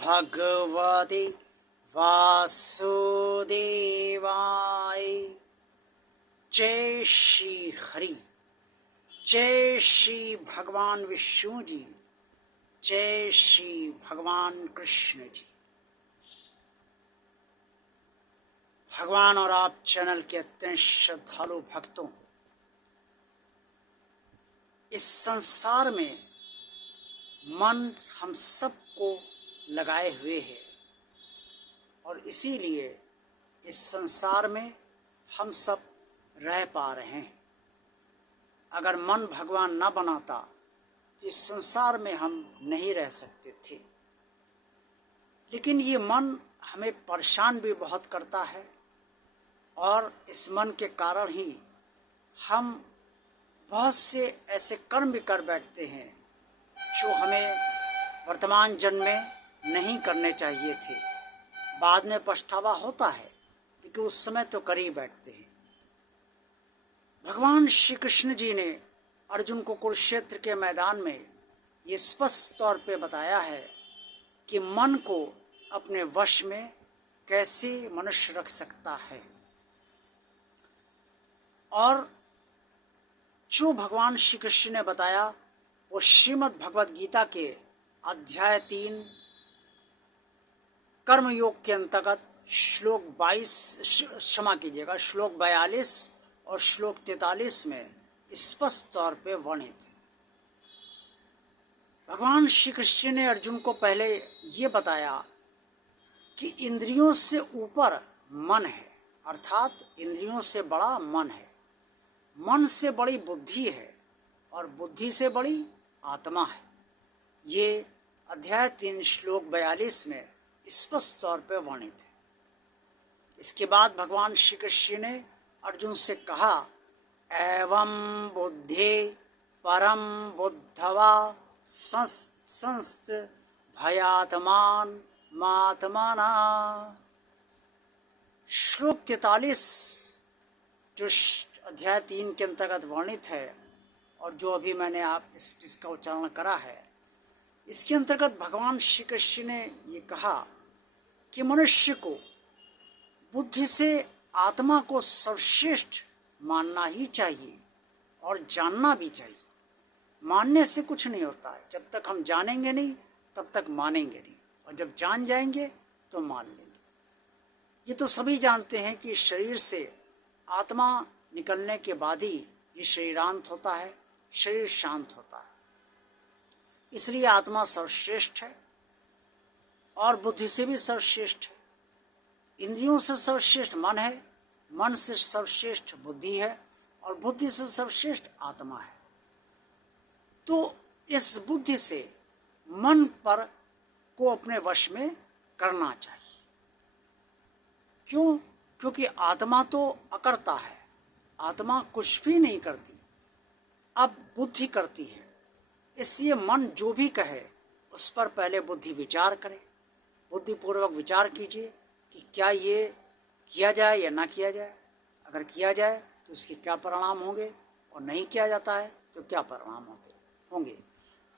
भगवते वासुदेवाय। जय श्री हरि, जय श्री भगवान विष्णु जी, जय श्री भगवान कृष्ण जी। भगवान और आप चैनल के अत्यंत श्रद्धालु भक्तों, इस संसार में मन हम सबको लगाए हुए है और इसीलिए इस संसार में हम सब रह पा रहे हैं। अगर मन भगवान न बनाता तो इस संसार में हम नहीं रह सकते थे। लेकिन ये मन हमें परेशान भी बहुत करता है और इस मन के कारण ही हम बहुत से ऐसे कर्म भी कर बैठते हैं जो हमें वर्तमान जन्म में नहीं करने चाहिए थे। बाद में पछतावा होता है, लेकिन उस समय तो कर ही बैठते हैं। भगवान श्री कृष्ण जी ने अर्जुन को कुरुक्षेत्र के मैदान में ये स्पष्ट तौर पे बताया है कि मन को अपने वश में कैसे मनुष्य रख सकता है। और जो भगवान श्री कृष्ण ने बताया वो श्रीमद् भगवद गीता के अध्याय 3 कर्मयोग के अंतर्गत श्लोक 42 और श्लोक 43 में स्पष्ट तौर पे वर्णित है। भगवान श्री कृष्ण ने अर्जुन को पहले ये बताया कि इंद्रियों से ऊपर मन है, अर्थात इंद्रियों से बड़ा मन है। मन से बड़ी बुद्धि है और बुद्धि से बड़ी आत्मा है। ये अध्याय 3 श्लोक 42 में स्पष्ट तौर पर वर्णित है। इसके बाद भगवान श्री कृष्ण ने अर्जुन से कहा, एवं बुद्धे परम बुद्धवा संस्त भयात्मान मात्मना। श्लोक 43 जो अध्याय 3 के अंतर्गत वर्णित है और जो अभी मैंने जिसका उच्चारण करा है, इसके अंतर्गत भगवान श्री कृष्ण ने ये कहा कि मनुष्य को बुद्धि से आत्मा को सर्वश्रेष्ठ मानना ही चाहिए और जानना भी चाहिए। मानने से कुछ नहीं होता है। जब तक हम जानेंगे नहीं तब तक मानेंगे नहीं, और जब जान जाएंगे तो मान लेंगे। ये तो सभी जानते हैं कि शरीर से आत्मा निकलने के बाद ही ये शरीरांत होता है, शरीर शांत होता है। इसलिए आत्मा सर्वश्रेष्ठ है और बुद्धि से भी सर्वश्रेष्ठ है। इंद्रियों से सर्वश्रेष्ठ मन है, मन से सर्वश्रेष्ठ बुद्धि है और बुद्धि से सर्वश्रेष्ठ आत्मा है। तो इस बुद्धि से मन पर को अपने वश में करना चाहिए। क्यों? क्योंकि आत्मा तो अकर्ता है, आत्मा कुछ भी नहीं करती, अब बुद्धि करती है। इसलिए मन जो भी कहे उस पर पहले बुद्धि विचार करे, बुद्धिपूर्वक विचार कीजिए कि क्या ये किया जाए या ना किया जाए। अगर किया जाए तो इसके क्या परिणाम होंगे और नहीं किया जाता है तो क्या परिणाम होंगे।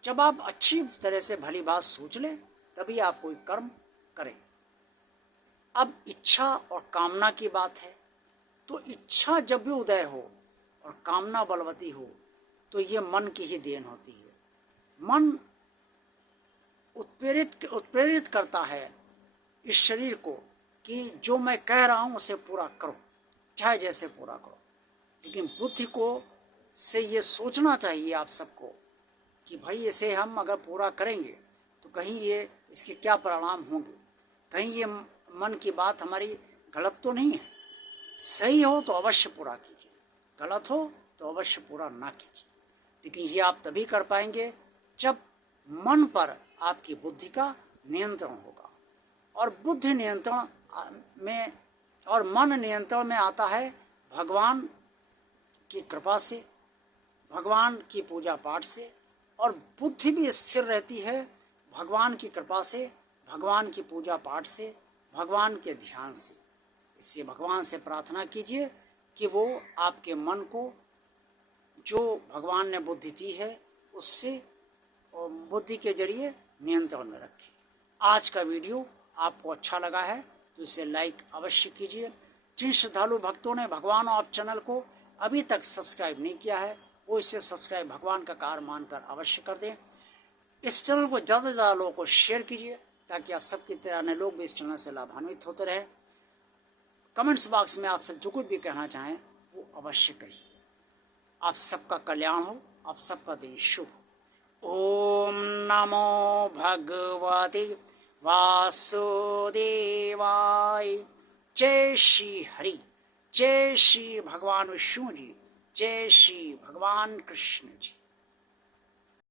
जब आप अच्छी तरह से भली बात सोच लें तभी आप कोई कर्म करें। अब इच्छा और कामना की बात है, तो इच्छा जब भी उदय हो और कामना बलवती हो तो ये मन की ही देन होती है। मन उत्प्रेरित करता है इस शरीर को कि जो मैं कह रहा हूँ उसे पूरा करो, चाहे जैसे पूरा करो। लेकिन बुद्धि को से ये सोचना चाहिए आप सबको कि भाई इसे हम अगर पूरा करेंगे तो कहीं ये इसके क्या परिणाम होंगे, कहीं ये मन की बात हमारी गलत तो नहीं है। सही हो तो अवश्य पूरा कीजिए, गलत हो तो अवश्य पूरा ना कीजिए। लेकिन ये आप तभी कर पाएंगे जब मन पर आपकी बुद्धि का नियंत्रण होगा। और बुद्धि नियंत्रण में और मन नियंत्रण में आता है भगवान की कृपा से, भगवान की पूजा पाठ से। और बुद्धि भी स्थिर रहती है भगवान की कृपा से, भगवान की पूजा पाठ से, भगवान के ध्यान से। इससे भगवान से प्रार्थना कीजिए कि वो आपके मन को जो भगवान ने बुद्धि दी है उससे बुद्धि के जरिए नियंत्रण में रखें। आज का वीडियो आपको अच्छा लगा है तो इसे लाइक अवश्य कीजिए। जिन श्रद्धालु भक्तों ने भगवान और चैनल को अभी तक सब्सक्राइब नहीं किया है वो इसे सब्सक्राइब भगवान का कार्य मानकर अवश्य कर दें। इस चैनल को ज़्यादा से ज़्यादा लोगों को शेयर कीजिए ताकि आप सबकी तरह अन्य लोग भी इस चैनल से लाभान्वित होते रहें। कमेंट्स बॉक्स में आप सब जो कुछ भी कहना चाहें वो अवश्य कहिए। आप सबका कल्याण हो, आप सबका दिन शुभ। ओम नमो भगवते वासुदेवाय। जय श्री हरि, जय श्री भगवान विष्णु जी, जय श्री भगवान कृष्ण जी।